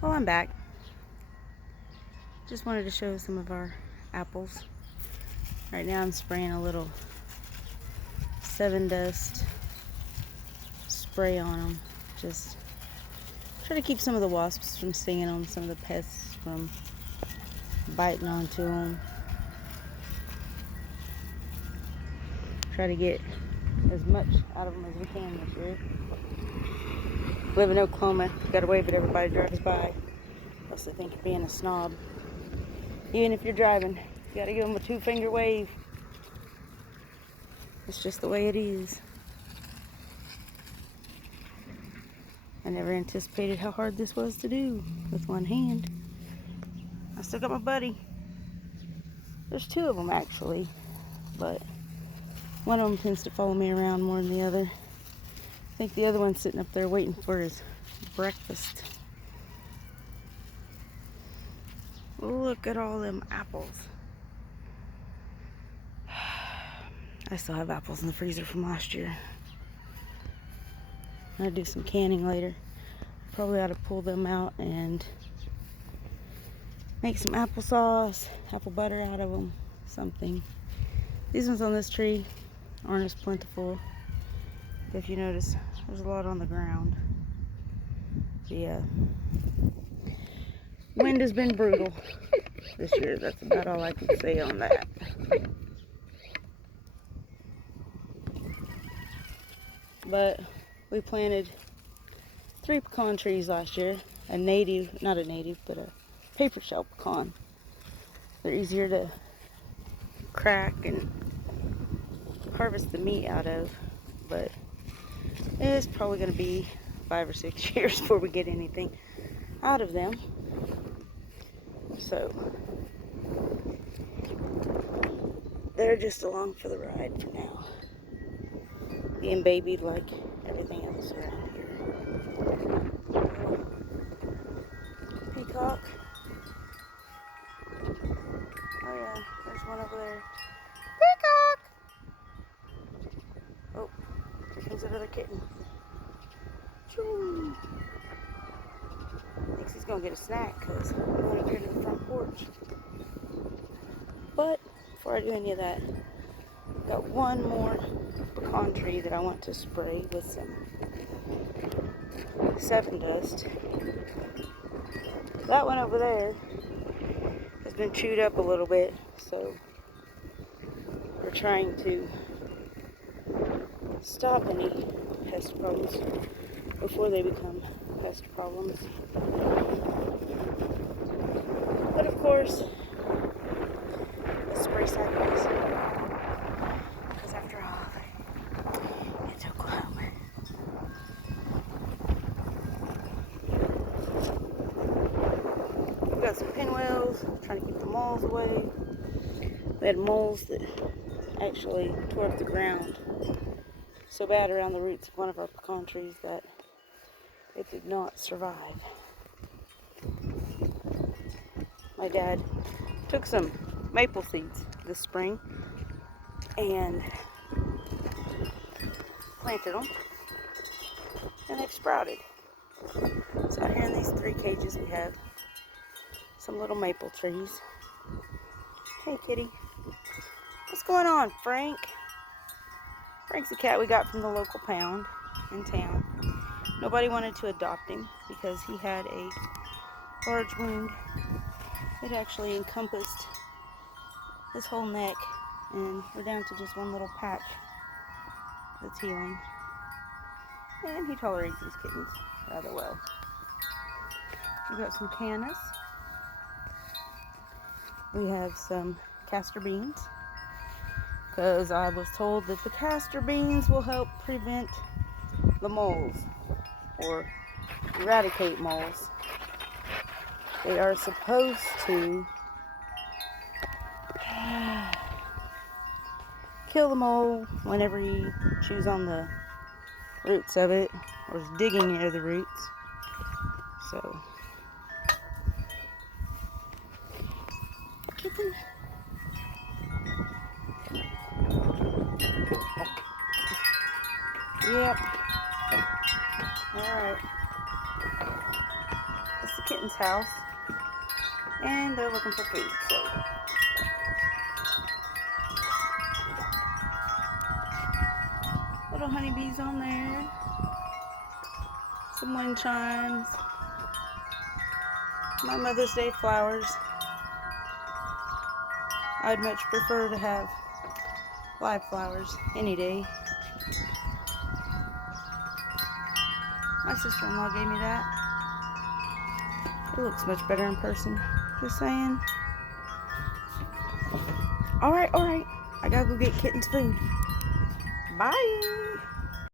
Well, I'm back. Just wanted to show some of our apples. Right now I'm spraying a little 7 dust spray on them. Just try to keep some of the wasps from stinging them, some of the pests from biting onto them. Try to get as much out of them as we can this year. Live in Oklahoma, you gotta wave at everybody drives by, else they think you're being a snob. Even if you're driving, you gotta give them a 2-finger wave. It's just the way it is. I never anticipated how hard this was to do with one hand. I still got my buddy. There's 2 of them actually, but one of them tends to follow me around more than the other. I think the other one's sitting up there waiting for his breakfast. Look at all them apples. I still have apples in the freezer from last year. I'm gonna do some canning later. Probably ought to pull them out and make some applesauce, apple butter out of them, something. These ones on this tree aren't as plentiful. If you notice, there's a lot on the ground. The wind has been brutal this year. That's about all I can say on that. But we planted 3 pecan trees last year. A native, not a native, but a paper shell pecan. They're easier to crack and harvest the meat out of, but it's probably going to be 5 or 6 years before we get anything out of them. So they're just along for the ride for now, being babied like everything else around here. Peacock. Oh yeah, there's one over there. Peacock! Oh, here comes another kitten. Choo! Thinks he's gonna get a snack because we're going up here to the front porch. But before I do any of that, I've got one more pecan tree that I want to spray with some 7 dust. That one over there has been chewed up a little bit, so we're trying to stop any pest problems before they become pest problems. But of course, the spray cycles, because after all, it's Oklahoma. We got some pinwheels, trying to keep the moles away. We had moles that actually tore up the ground so bad around the roots of one of our pecan trees that it did not survive. My dad took some maple seeds this spring and planted them, and they've sprouted. So out here in these 3 cages we have some little maple trees. Hey kitty, what's going on, Frank? Frank's a cat we got from the local pound in town. Nobody wanted to adopt him because he had a large wound that actually encompassed his whole neck, and we're down to just one little patch that's healing. And he tolerates these kittens rather well. We've got some cannas. We have some castor beans, because I was told that the castor beans will help prevent the moles, or eradicate moles. They are supposed to kill the mole whenever he chews on the roots of it or is digging near the roots. So, kitten. Yep. Alright. It's the kitten's house, and they're looking for food. So little honeybees on there, some wind chimes, my Mother's Day flowers. I'd much prefer to have live flowers any day. My sister-in-law gave me that. It looks much better in person. Just saying. Alright. I gotta go get Kitten's food. Bye.